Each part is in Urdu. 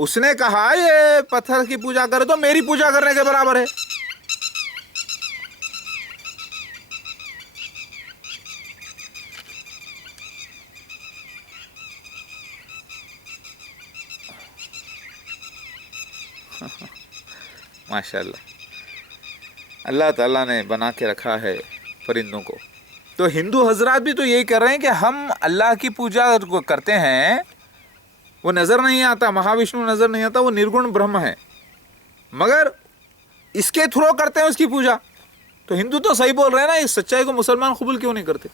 اس نے کہا یہ پتھر کی پوجا کرے تو میری پوجا کرنے کے برابر ہے. ماشاء اللہ, اللہ تعالیٰ نے بنا کے رکھا ہے پرندوں کو. تو ہندو حضرات بھی تو یہی کر رہے ہیں کہ ہم اللہ کی پوجا کرتے ہیں, وہ نظر نہیں آتا, مہاوشنو نظر نہیں آتا, وہ نرگن برہم ہے, مگر اس کے تھرو کرتے ہیں اس کی پوجا. تو ہندو تو صحیح بول رہے ہیں نا, اس سچائی کو مسلمان قبول کیوں نہیں کرتے؟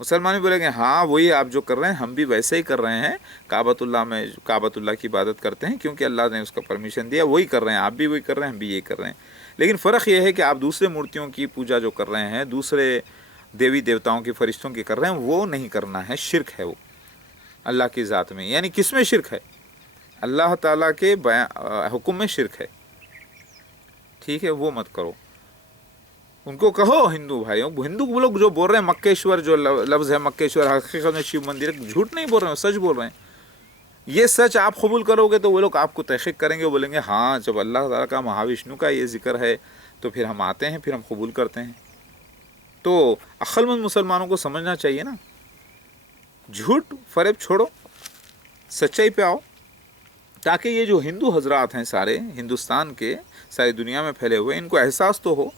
مسلمان بھی بولیں گے ہاں وہی آپ جو کر رہے ہیں ہم بھی ویسے ہی کر رہے ہیں, کعبۃ اللہ کی عبادت کرتے ہیں کیونکہ اللہ نے اس کا پرمیشن دیا, وہی کر رہے ہیں, آپ بھی وہی کر رہے ہیں, ہم بھی یہی کر رہے ہیں. لیکن فرق یہ ہے کہ آپ دوسرے مورتیوں کی پوجا جو کر رہے ہیں, دوسرے دیوی دیوتاؤں کی, فرشتوں کی کر رہے ہیں, وہ نہیں کرنا ہے, شرک ہے وہ اللہ کی ذات میں. یعنی کس میں شرک ہے؟ اللہ تعالیٰ کے حکم میں شرک ہے, ٹھیک ہے, وہ مت کرو. ان کو کہو ہندو بھائیوں, ہندو لوگ جو بول رہے ہیں مکیشور, جو لفظ ہے مکیشور, حقیقت میں شیو مندر, جھوٹ نہیں بول رہے ہیں, سچ بول رہے ہیں. یہ سچ آپ قبول کرو گے تو وہ لوگ آپ کو تحقیق کریں گے, بولیں گے ہاں جب اللہ تعالیٰ کا مہاوشنو کا یہ ذکر ہے تو پھر ہم آتے ہیں, پھر ہم قبول کرتے ہیں. تو عقل مند مسلمانوں کو سمجھنا چاہیے نا, جھوٹ فریب چھوڑو, سچائی پہ آؤ, تاکہ یہ جو ہندو حضرات ہیں سارے ہندوستان کے, ساری دنیا میں پھیلے ہوئے, ان کو احساس تو ہو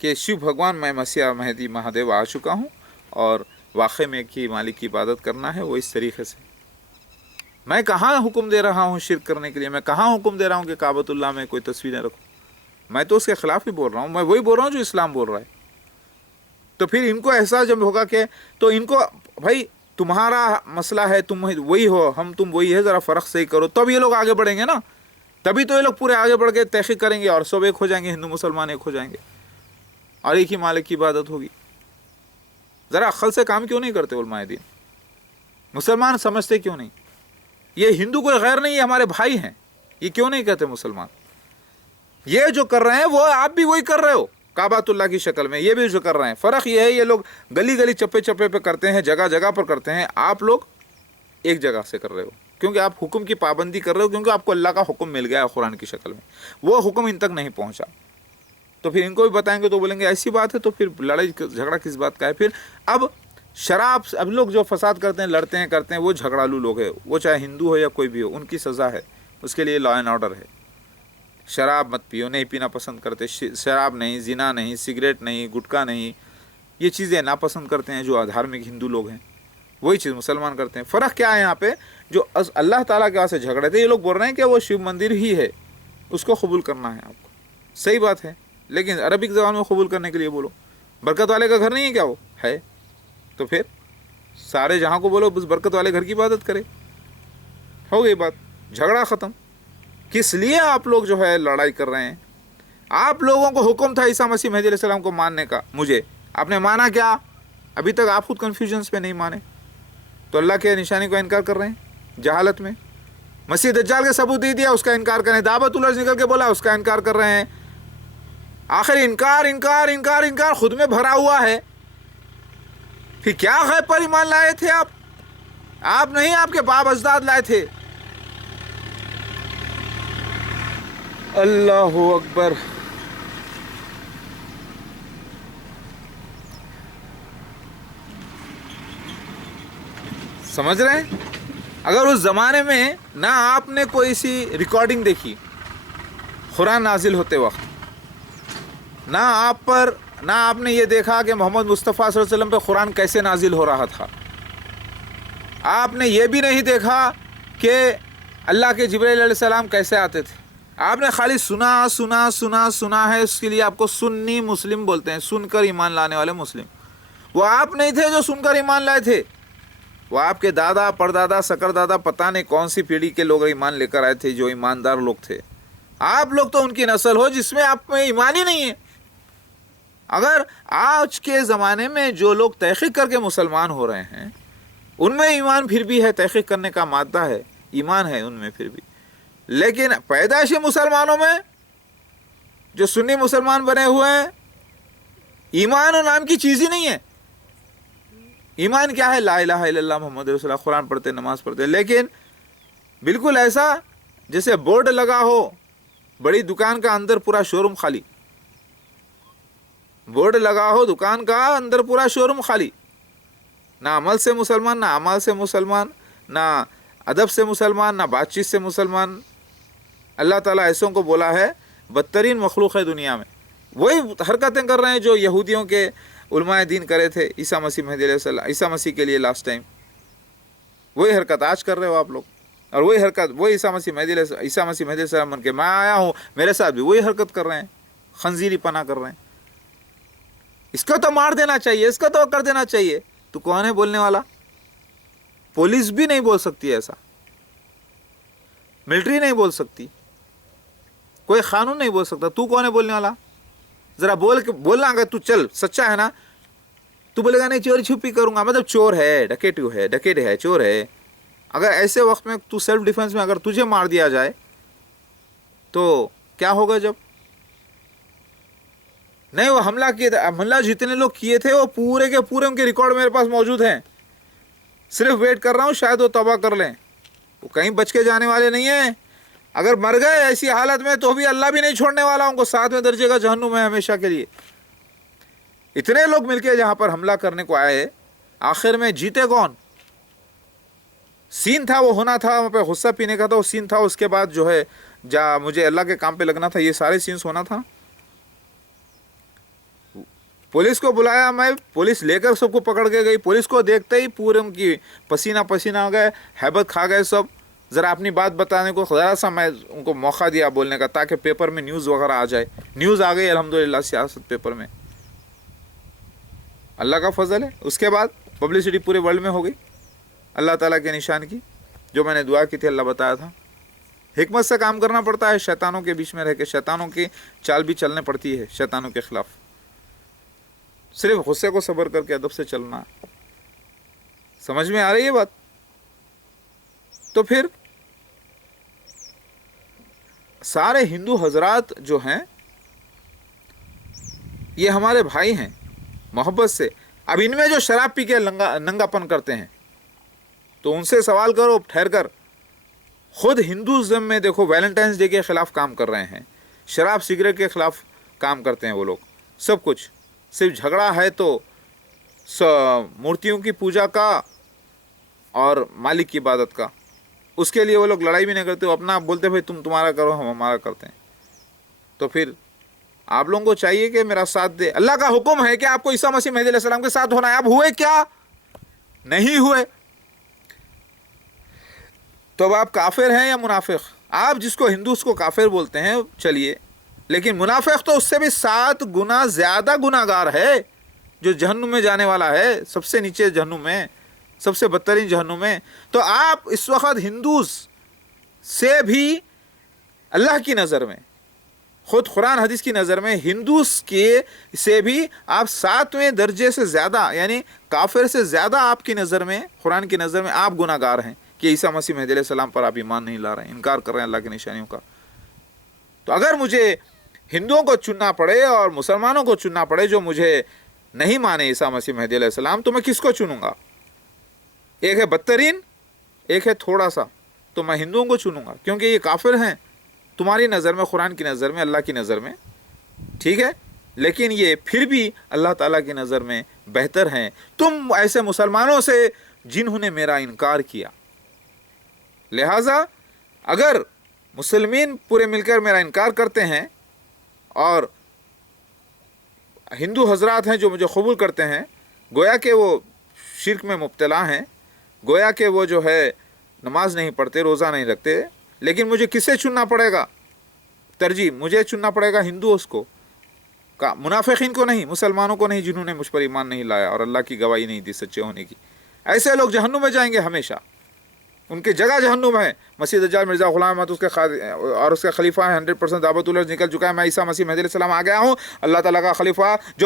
کہ شیو بھگوان, میں مسیح مہدی مہادیو آ چکا ہوں, اور واقع میں کہ مالک کی عبادت کرنا ہے وہ اس طریقے سے. میں کہاں حکم دے رہا ہوں شرک کرنے کے لیے, میں کہاں حکم دے رہا ہوں کہ کعبۃ اللہ میں کوئی تصویریں رکھو, میں تو اس کے خلاف ہی بول رہا ہوں, میں وہی بول رہا ہوں جو اسلام بول رہا ہے. تو پھر ان کو احساس جب ہوگا کہ, تو ان کو بھائی تمہارا مسئلہ ہے, تم وہی ہو, تم وہی ہے, ذرا فرق صحیح کرو, تب یہ لوگ آگے بڑھیں گے نا, تبھی تو یہ لوگ پورے آگے بڑھ کے تحقیق کریں گے اور سب ایک ہو جائیں گے, ہندو مسلمان ایک ہو جائیں گے اور ایک ہی مالک کی عبادت ہوگی. ذرا عقل سے کام کیوں نہیں کرتے علماء دین؟ مسلمان سمجھتے کیوں نہیں؟ یہ ہندو کوئی غیر نہیں, یہ ہمارے بھائی ہیں, یہ کیوں نہیں کہتے مسلمان؟ یہ جو کر رہے ہیں وہ آپ بھی وہی کر رہے ہو کعبۃ اللہ کی شکل میں, یہ بھی جو کر رہے ہیں. فرق یہ ہے یہ لوگ گلی گلی چپے چپے پہ کرتے ہیں, جگہ جگہ پر کرتے ہیں, آپ لوگ ایک جگہ سے کر رہے ہو کیونکہ آپ حکم کی پابندی کر رہے ہو, کیونکہ آپ کو اللہ کا حکم مل گیا ہے قرآن کی شکل میں, وہ حکم ان تک نہیں پہنچا. تو پھر ان کو بھی بتائیں گے تو بولیں گے ایسی بات ہے, تو پھر لڑائی جھگڑا کس بات کا ہے؟ پھر اب شراب, اب لوگ جو فساد کرتے ہیں, لڑتے ہیں, کرتے ہیں, وہ جھگڑالو لوگ ہیں, وہ چاہے ہندو ہو یا کوئی بھی ہو, ان کی سزا ہے, اس کے لیے لا اینڈ آرڈر ہے. شراب مت پیو, نہیں پینا پسند کرتے, شراب نہیں, زنا نہیں, سگریٹ نہیں, گٹکا نہیں, یہ چیزیں ناپسند کرتے ہیں جو دھارمک ہندو لوگ ہیں, وہی چیز مسلمان کرتے ہیں. فرق کیا ہے یہاں پہ؟ جو اللہ تعالیٰ کے وہاں سے جھگڑے تھے, یہ لوگ بول رہے ہیں کہ وہ شیو مندر ہی ہے, اس کو قبول کرنا ہے آپ کو, صحیح بات ہے, لیکن عربک زبان میں قبول کرنے کے لیے بولو. برکت والے کا گھر نہیں ہے کیا وہ ہے؟ تو پھر سارے جہاں کو بولو بس برکت والے گھر کی عبادت کرے, ہو گئی بات, جھگڑا ختم. کس لیے آپ لوگ جو ہے لڑائی کر رہے ہیں؟ آپ لوگوں کو حکم تھا عیسیٰ مسیح مہدی علیہ السلام کو ماننے کا, مجھے, آپ نے مانا کیا؟ ابھی تک آپ خود کنفیوژنس پہ نہیں مانے, تو اللہ کے نشانی کا انکار کر رہے ہیں جہالت میں. مسیح دجال کے ثبوت دے دیا, اس کا انکار کریں. دعوت الرج نکل کے بولا, اس کا انکار کر رہے ہیں. آخر انکار انکار انکار انکار خود میں بھرا ہوا ہے. پھر کیا غیب پر ایمان لائے تھے آپ؟ آپ نہیں, آپ کے باپ اجداد لائے تھے. اللہ اکبر. سمجھ رہے ہیں؟ اگر اس زمانے میں نہ آپ نے کوئی سی ریکارڈنگ دیکھی قرآن نازل ہوتے وقت, نہ آپ نے یہ دیکھا کہ محمد مصطفیٰ صلی اللہ علیہ وسلم پہ قرآن کیسے نازل ہو رہا تھا, آپ نے یہ بھی نہیں دیکھا کہ اللہ کے جبرائیل علیہ السلام کیسے آتے تھے, آپ نے خالی سنا سنا سنا سنا ہے. اس کے لیے آپ کو سنی مسلم بولتے ہیں, سن کر ایمان لانے والے مسلم. وہ آپ نہیں تھے جو سن کر ایمان لائے تھے, وہ آپ کے دادا پردادا سکر دادا پتہ نہیں کون سی پیڑھی کے لوگ ایمان لے کر آئے تھے جو ایماندار لوگ تھے. آپ لوگ تو ان کی نسل ہو جس میں آپ میں ایمان ہی نہیں ہے. اگر آج کے زمانے میں جو لوگ تحقیق کر کے مسلمان ہو رہے ہیں ان میں ایمان پھر بھی ہے, تحقیق کرنے کا مادہ ہے, ایمان ہے ان میں پھر بھی, لیکن پیدائشی مسلمانوں میں جو سنی مسلمان بنے ہوئے ہیں ایمان و نام کی چیز ہی نہیں ہے. ایمان کیا ہے؟ لا الہ الا اللہ محمد رسول اللہ، قرآن پڑھتے نماز پڑھتے، لیکن بالکل ایسا جیسے بورڈ لگا ہو بڑی دکان کا اندر پورا شو روم خالی، بورڈ لگا ہو دکان کا اندر پورا شو روم خالی، نہ عمل سے مسلمان، نہ اعمال سے مسلمان، نہ ادب سے مسلمان، نہ بات چیت سے مسلمان۔ اللہ تعالیٰ ایسوں کو بولا ہے بدترین مخلوق ہے دنیا میں، وہی حرکتیں کر رہے ہیں جو یہودیوں کے علماء دین کرے تھے عیسیٰ مسیح مہدی علیہ السلام، عیسیٰ مسیح کے لیے لاسٹ ٹائم، وہی حرکت آج کر رہے ہو آپ لوگ، اور وہی حرکت وہی عیسیٰ مسیح مہدی علیہ السلام بن کے میں آیا ہوں، میرے ساتھ بھی وہی حرکت کر رہے ہیں، خنزیری پناہ کر رہے ہیں۔ اس کو تو مار دینا چاہیے، اس کو تو کر دینا چاہیے۔ تو کون ہے بولنے والا؟ پولیس بھی نہیں بول سکتی ایسا، ملٹری نہیں بول سکتی، کوئی قانون نہیں بول سکتا، تو کون ہے بولنے والا؟ ذرا بولنا، اگر تو چل سچا ہے نا، تو بولے گا نہیں چوری چھپی کروں گا، مطلب چور ہے، ڈکیٹو ہے، ڈکیٹ ہے، چور ہے۔ اگر ایسے وقت میں تو سیلف ڈیفنس میں اگر تجھے مار دیا جائے تو کیا ہوگا؟ جب نہیں وہ حملہ جتنے لوگ کیے تھے وہ پورے کے پورے ان کے ریکارڈ میرے پاس موجود ہیں، صرف ویٹ کر رہا ہوں شاید وہ توبہ کر لیں، وہ کہیں بچ کے جانے والے نہیں ہیں۔ اگر مر گئے ایسی حالت میں تو بھی اللہ بھی نہیں چھوڑنے والا ان کو، 7ویں درجے کا جہنم ہے ہمیشہ کے لیے۔ اتنے لوگ مل کے جہاں پر حملہ کرنے کو آئے، آخر میں جیتے کون؟ سین تھا وہ ہونا تھا، وہاں پہ غصہ پینے کا تھا وہ سین تھا، اس کے بعد جو ہے مجھے اللہ کے کام پہ لگنا تھا، یہ سارے سینس ہونا تھا۔ پولیس کو بلایا میں، پولیس لے کر سب کو پکڑ کے گئی، پولیس کو دیکھتے ہی پورے ان کی پسینہ پسینہ ہو گئے، ہیبت کھا گئے سب۔ ذرا اپنی بات بتانے کو ذرا سا میں ان کو موقع دیا بولنے کا، تاکہ پیپر میں نیوز وغیرہ آ جائے۔ نیوز آ گئی الحمدللہ سیاست پیپر میں، اللہ کا فضل ہے۔ اس کے بعد پبلسٹی پورے ورلڈ میں ہو گئی اللہ تعالیٰ کے نشان کی، جو میں نے دعا کی تھی اللہ بتایا تھا۔ حکمت سے کام کرنا پڑتا ہے، شیطانوں کے بیچ میں رہ کے، شیطانوں کی چال بھی چلنے پڑتی ہے، شیطانوں کے خلاف صرف غصے کو صبر کر کے ادب سے چلنا۔ سمجھ میں آ رہی ہے بات؟ تو پھر سارے ہندو حضرات جو ہیں یہ ہمارے بھائی ہیں محبت سے۔ اب ان میں جو شراب پی کے ننگا پن کرتے ہیں تو ان سے سوال کرو ٹھہر کر، خود ہندوازم میں دیکھو ویلنٹائنس ڈے کے خلاف کام کر رہے ہیں، شراب سگریٹ کے خلاف کام کرتے ہیں وہ لوگ، سب کچھ۔ صرف جھگڑا ہے تو مورتیوں کی پوجا کا اور مالک کی عبادت کا، اس کے لیے وہ لوگ لڑائی بھی نہیں کرتے، وہ اپنا بولتے بھائی تم تمہارا کرو ہم ہمارا کرتے ہیں۔ تو پھر آپ لوگوں کو چاہیے کہ میرا ساتھ دے۔ اللہ کا حکم ہے کہ آپ کو عیسیٰ مسیح مہدی علیہ السلام کے ساتھ ہونا ہے۔ اب ہوئے کیا؟ نہیں ہوئے تو اب آپ کافر ہیں یا منافق؟ آپ جس کو ہندو اس کو کافر بولتے ہیں چلیے، لیکن منافق تو اس سے بھی 7 گنا زیادہ گناہگار ہے، جو جہنم میں جانے والا ہے، سب سے نیچے جہنم میں، سب سے بدترین جہنم میں۔ تو آپ اس وقت ہندوز سے بھی اللہ کی نظر میں، خود قرآن حدیث کی نظر میں ہندوز کے سے بھی آپ 7ویں درجے سے زیادہ، یعنی کافر سے زیادہ آپ کی نظر میں، قرآن کی نظر میں آپ گناہگار ہیں کہ عیسیٰ مسیح مہدی علیہ السلام پر آپ ایمان نہیں لا رہے ہیں، انکار کر رہے ہیں اللہ کی نشانیوں کا۔ تو اگر مجھے ہندوؤں کو چننا پڑے اور مسلمانوں کو چننا پڑے جو مجھے نہیں مانے عیسیٰ مسیح مہدی علیہ السلام، تو میں کس کو چنوں گا؟ ایک ہے بدترین، ایک ہے تھوڑا سا، تو میں ہندوؤں کو چنوں گا، کیونکہ یہ کافر ہیں تمہاری نظر میں، قرآن کی نظر میں، اللہ کی نظر میں، ٹھیک ہے، لیکن یہ پھر بھی اللہ تعالیٰ کی نظر میں بہتر ہیں تم ایسے مسلمانوں سے جنہوں نے میرا انکار کیا۔ لہٰذا اگر مسلمین پورے مل کر میرا انکار کرتے ہیں اور ہندو حضرات ہیں جو مجھے قبول کرتے ہیں، گویا کہ وہ شرک میں مبتلا ہیں، گویا کہ وہ جو ہے نماز نہیں پڑھتے، روزہ نہیں رکھتے، لیکن مجھے کسے چننا پڑے گا؟ ترجیح مجھے چننا پڑے گا ہندوؤں کو، منافقین کو نہیں، مسلمانوں کو نہیں، جنہوں نے مجھ پر ایمان نہیں لایا اور اللہ کی گواہی نہیں دی سچے ہونے کی۔ ایسے لوگ جہنم میں جائیں گے ہمیشہ، ان کی جگہ جہنم ہے۔ مسیح دجال مرزا غلام احمد اور اس کا خلیفہ ہے، 100% دعوت الارض نکل چکا ہے۔ میں عیسیٰ مسیح مہدی علیہ السلام آ گیا ہوں، اللہ تعالیٰ کا خلیفہ جو